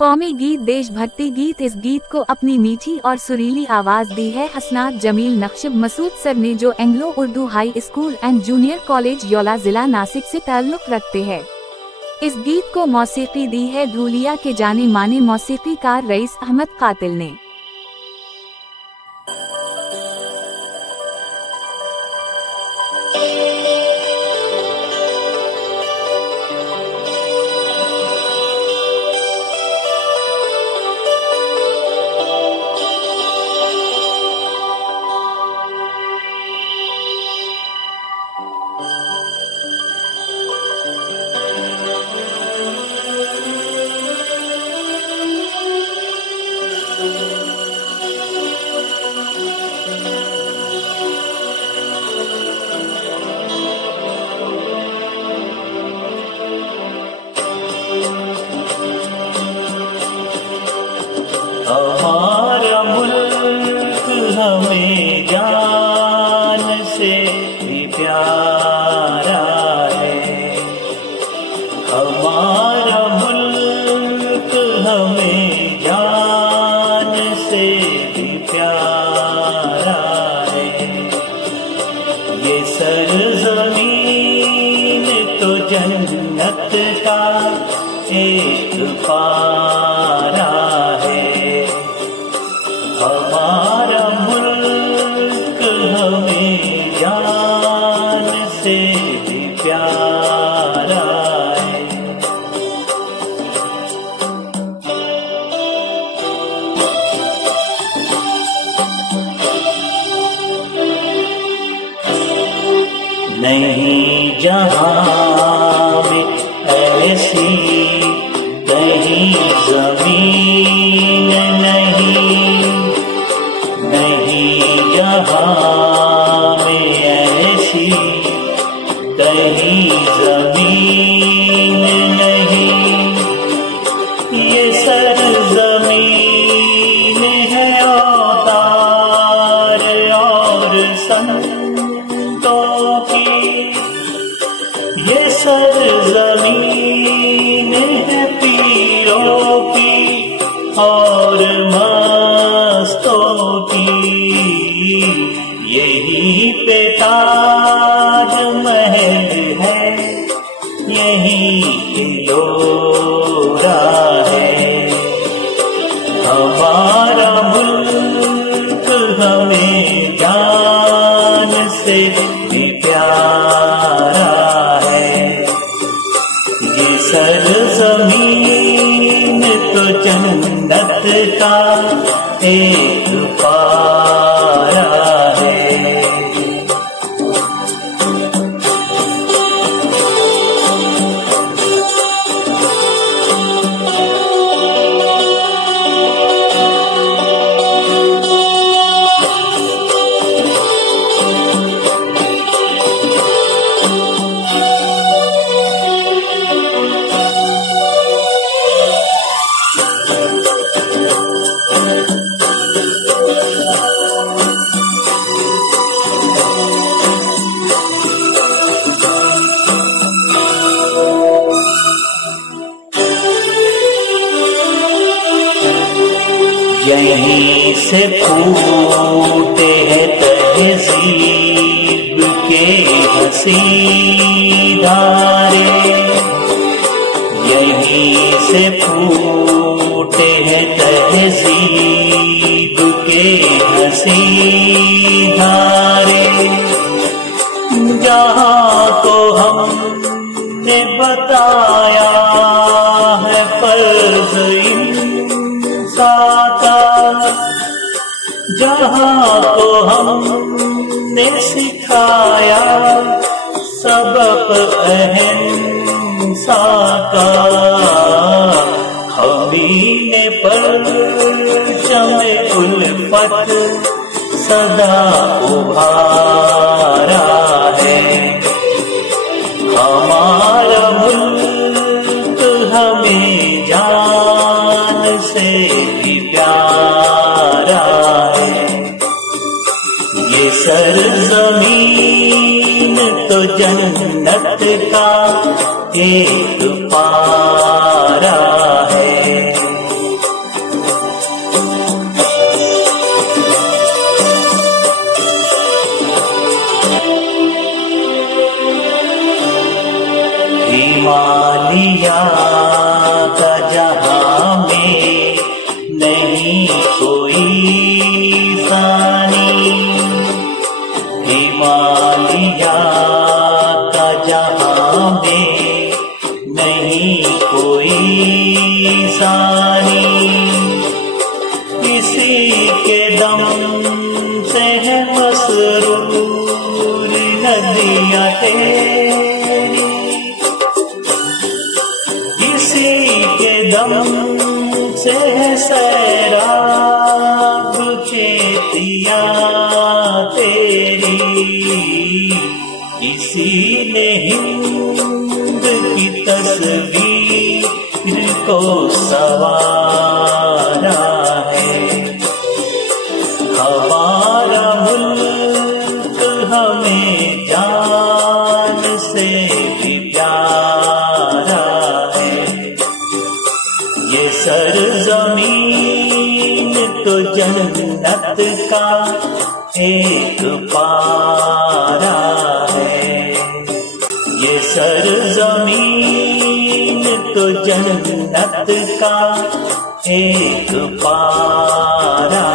कौमी गीत देशभक्ति गीत। इस गीत को अपनी मीठी और सुरीली आवाज दी है हसनात जमील नक्शब मसूद सर ने, जो Anglo Urdu high school and junior college Yeola जिला नासिक से ताल्लुक रखते हैं। इस गीत को मौसीकी दी है धूलिया के जाने माने मौसीकीकार रईस अहमद कातिल ने। हमारा मुल्क हमें जान से भी प्यारा है, हमारा मुल्क हमें जान से भी प्यारा है। ये सरज़मीन तो जन्नत का एक पारा है, हमारा मुल्क हमें जान से भी प्यारा है। नहीं जहां में ऐसी कहीं जमीन नहीं, नहीं जहां में ऐसी कहीं जमीन नहीं। ये सरज़मीन है औतार और संतों की, ये सरज़मीन है पीरों की और मस्तों की। यही पे ताज महल है, यही हिलोरा है, हमारा मुल्क हमें जान से भी प्यारा है। ये सरज़मीन तो जन्नत का एक पारा है। यहीं से फूटे हैं तहज़ीब के हसी धारे, यहीं से फूटे हैं तहज़ीब के हसी धारे। जहाँ को हमने बताया है फर्ज़ जहाँ को हमने सिखाया सबक अहिंसा का, हमीने परचम उल्फत सदा उभारा है। हमारा मुल्क हमें जान से भी प्यारा है। ये सरज़मीन तो जन्नत का एक पारा है। पानी, इसी के दम से है मसरूर नदियां तेरी, इसी के दम से है सैराब खेतियां तेरी, इसी ने हिंद की तस्वीर को संवारा है। हमारा मुल्क हमें जान से भी प्यारा है, ये सरजमीन तो जन्नत का एक पारा है, ये सरजमीन तो जन्नत का एक पारा